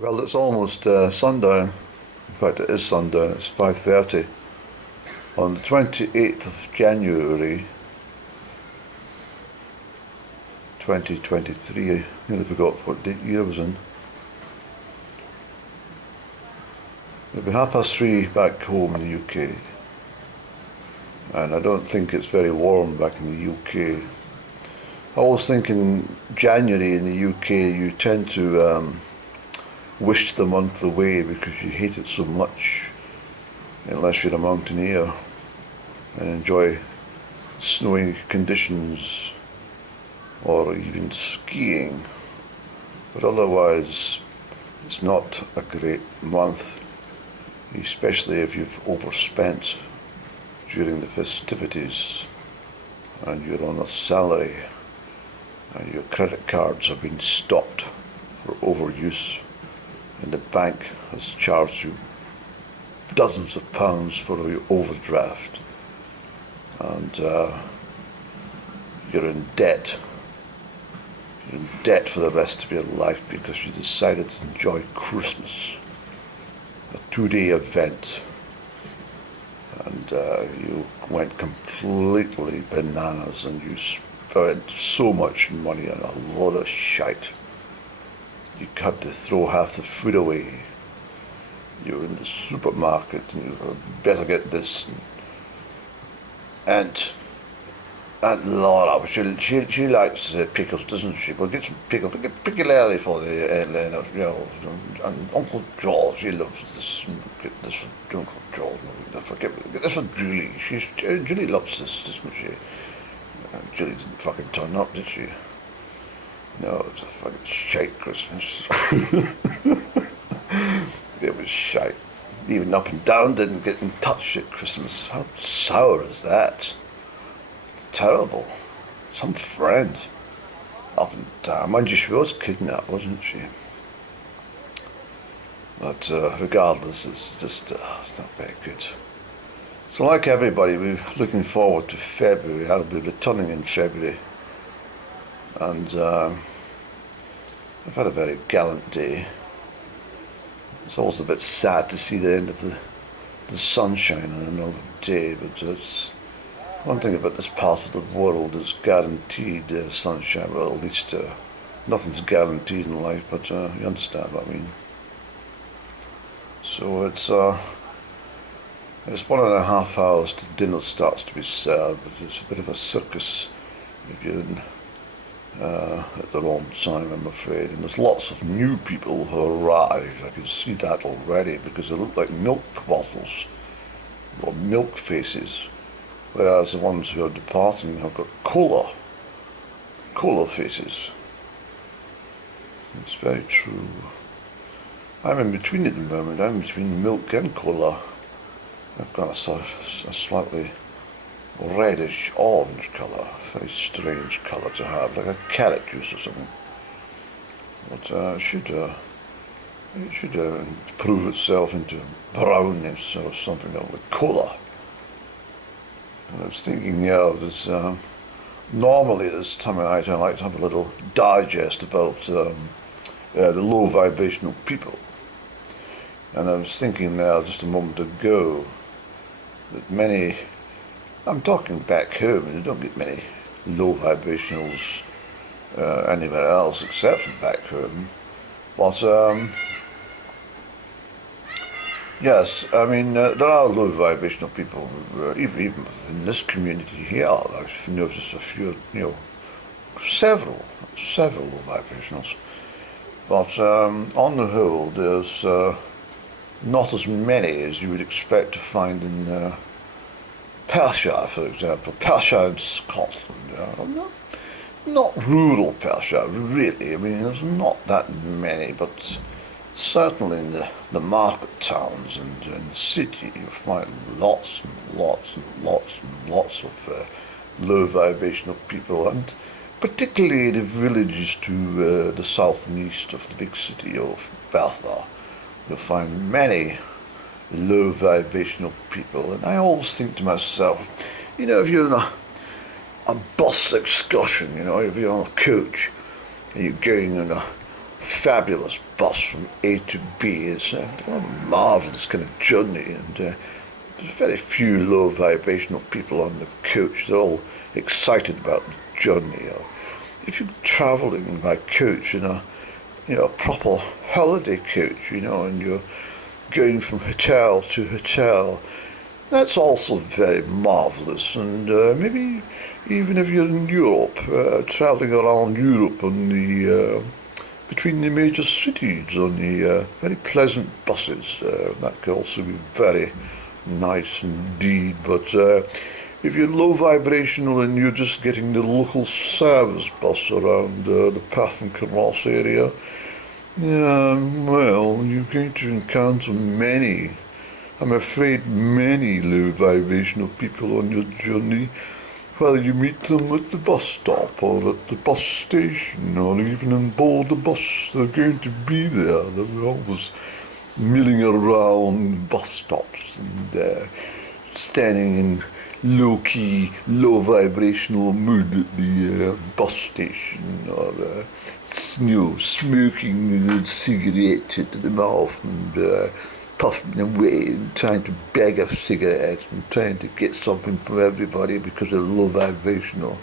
Well, it's almost sundown. In fact, it is sundown. It's 5:30 on the 28th of January 2023. I nearly forgot what date year I was in. It'll be 3:30 back home in the UK. And I don't think it's very warm back in the UK. I always think in January in the UK you tend to wish the month away because you hate it so much, unless you're a mountaineer and enjoy snowy conditions or even skiing. But otherwise it's not a great month, especially if you've overspent during the festivities and you're on a salary and your credit cards have been stopped for overuse and the bank has charged you dozens of pounds for your overdraft and you're in debt. You're in debt for the rest of your life because you decided to enjoy Christmas, a 2-day event, and you went completely bananas and you spent so much money on a lot of shite. You had to throw half the food away. You were in the supermarket and you better get this. And Laura, she likes pickles, doesn't she? Well, get some pickles, particularly for the and Uncle George, he loves this. Get this for Uncle George. Get this for Julie. Julie loves this, doesn't she? Julie didn't fucking turn up, did she? No, it was a fucking shite Christmas. It was shite. Even Up and Down didn't get in touch at Christmas. How sour is that? Terrible. Some friend. Up and Down. Mind you, she was kidnapped, wasn't she? But regardless, it's just it's not very good. So like everybody, we're looking forward to February. I'll be returning in February. And I've had a very gallant day. It's always a bit sad to see the end of the sunshine on another day, but it's one thing about this part of the world is guaranteed sunshine. Well, at least nothing's guaranteed in life, but you understand what I mean. So it's 1.5 hours till dinner starts to be served, but it's a bit of a circus if you're in, at the wrong time, I'm afraid. And there's lots of new people who arrive. I can see that already because they look like milk bottles or milk faces, whereas the ones who are departing have got cola faces. It's very true. I'm in between at the moment. I'm between milk and cola. I've got a slightly reddish orange colour, very strange colour to have, like a carrot juice or something. But it should improve itself into brownness or something like cola. And I was thinking, there's normally this time of night I like to have a little digest about the low vibrational people. And I was thinking there just a moment ago that many, I'm talking back home, and you don't get many low vibrationals anywhere else except from back home. But yes, I mean there are low vibrational people, even within this community here. I've noticed a few, several low vibrationals. But on the whole, there's not as many as you would expect to find in Perthshire, for example. Perthshire in Scotland. Not rural Perthshire, really. I mean, there's not that many, but certainly in the market towns and in the city, you'll find lots and lots and lots and lots of low vibrational people, and particularly the villages to the south and east of the big city of Bertha. You'll find many low vibrational people, and I always think to myself, if you're in a bus excursion, if you're on a coach and you're going on a fabulous bus from A to B. It's a marvellous kind of journey, and there's very few low vibrational people on the coach. They're all excited about the journey. Or if you're travelling by coach in a proper holiday coach, and you're going from hotel to hotel, that's also very marvellous. And maybe even if you're in Europe, travelling around Europe on the between the major cities on the very pleasant buses, that could also be very nice indeed. But if you're low vibrational and you're just getting the local service bus around the Path and Carross area, well, you're going to encounter many, I'm afraid, many low vibrational people on your journey, whether you meet them at the bus stop or at the bus station or even on board the bus. They're going to be there. They're always milling around bus stops and standing in low-key, low-vibrational mood at the bus station, or smoking a cigarette into the mouth and puffing away and trying to beg a cigarette and trying to get something from everybody because they're low vibrational.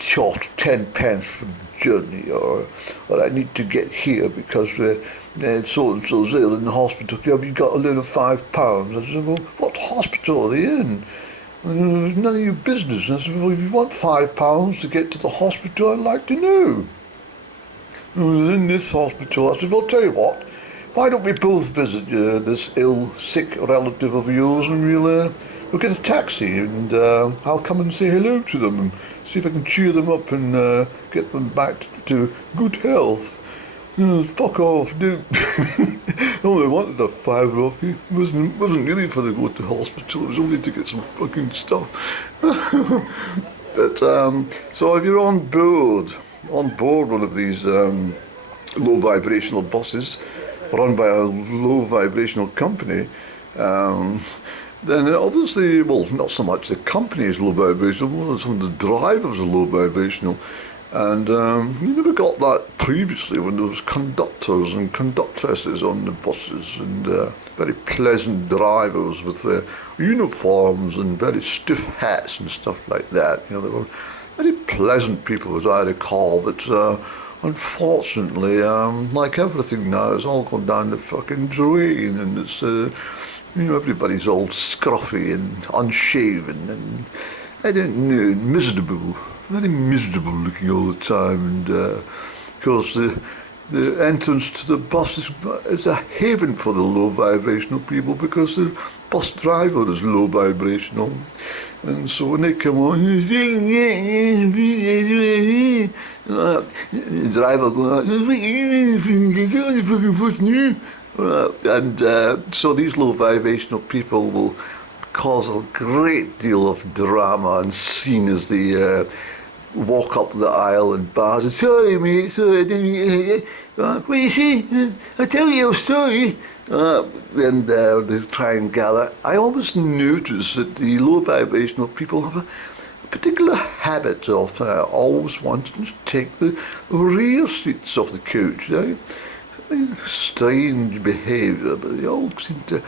Short 10 pence for the journey, or I need to get here because so-and-so's ill in the hospital. Have you got a loan of £5? I said, well, what hospital are they in? It's none of your business. And I said, well, if you want £5 to get to the hospital, I'd like to know. Well, in this hospital. I said, well, I'll tell you what, why don't we both visit this ill, sick relative of yours, and we'll get a taxi, and I'll come and say hello to them and see if I can cheer them up and get them back to good health. Fuck off, dude. I only wanted a fiver off you. It wasn't really for to go to hospital, it was only to get some fucking stuff. But so if you're on board one of these low vibrational buses run by a low vibrational company, then obviously, well, not so much the company is low vibrational, some of the drivers are low vibrational. And you never got that previously when there was conductors and conductresses on the buses, and very pleasant drivers with their uniforms and very stiff hats and stuff like that. They were very pleasant people, as I recall, but unfortunately, like everything now, it's all gone down the fucking drain, and it's, everybody's all scruffy and unshaven, and I don't know, miserable. Very miserable looking all the time, and of course the entrance to the bus is a haven for the low vibrational people, because the bus driver is low vibrational, and so when they come on, the driver goes, and so these low vibrational people will cause a great deal of drama and scene as they walk up the aisle and bars and, sorry mate, sorry, I didn't, what you say? I tell you, I'm sorry. And they try and gather. I always notice that the low vibrational people have a particular habit of always wanting to take the rear seats of the coach. Strange behaviour, but they all seem to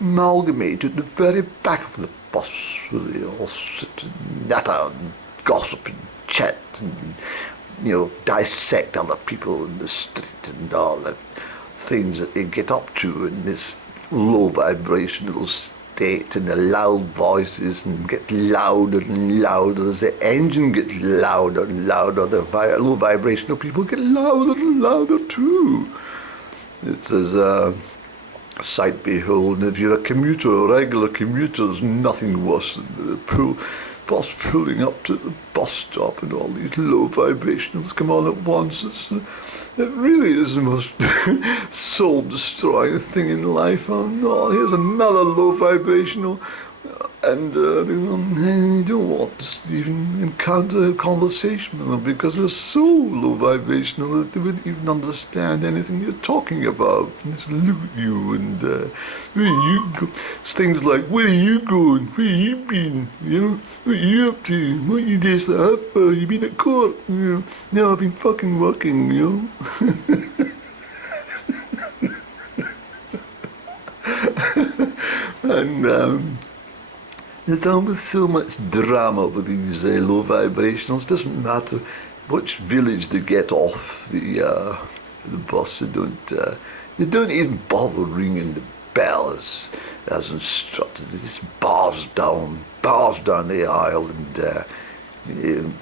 amalgamate at the very back of the bus, where they all sit and natter and gossip and chat and, dissect other people in the street and all the things that they get up to in this low vibrational state, and the loud voices, and get louder and louder as the engine gets louder and louder. The low vibrational people get louder and louder too. It's as sight behold, and if you're a commuter, a regular commuter, there's nothing worse than the bus pulling up to the bus stop and all these low vibrationals come on at once. It really is the most soul-destroying thing in life. Oh no, here's another low vibrational. and you don't want to even encounter a conversation with them because they're so low vibrational that they wouldn't even understand anything you're talking about. And just look at you and where you go? It's things like, where are you going? Where you been? You know, what are you up to? What you days that up for? You been at court? You know, no, I've been fucking working. You know. And there's always so much drama with these low vibrationals. Doesn't matter which village they get off the bus. They don't even bother ringing the bell as instructed. They just bars down the aisle and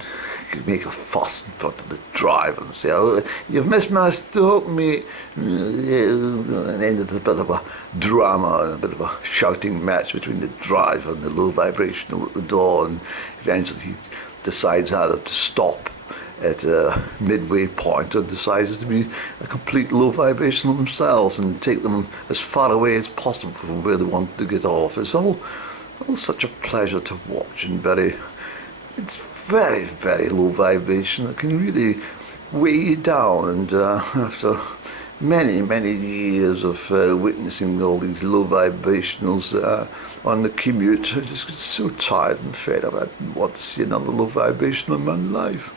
make a fuss in front of the driver and say, "Oh, you've missed my stop, mate." And then there's a bit of a drama and a bit of a shouting match between the driver and the low vibrational at the door, and eventually he decides either to stop at a midway point or decides to be a complete low vibrational themselves and take them as far away as possible from where they want to get off. It's all such a pleasure to watch, and it's very, very low vibration that can really weigh you down. And after many, many years of witnessing all these low vibrationals on the commute, I just get so tired and fed up. I didn't want to see another low vibration in my life.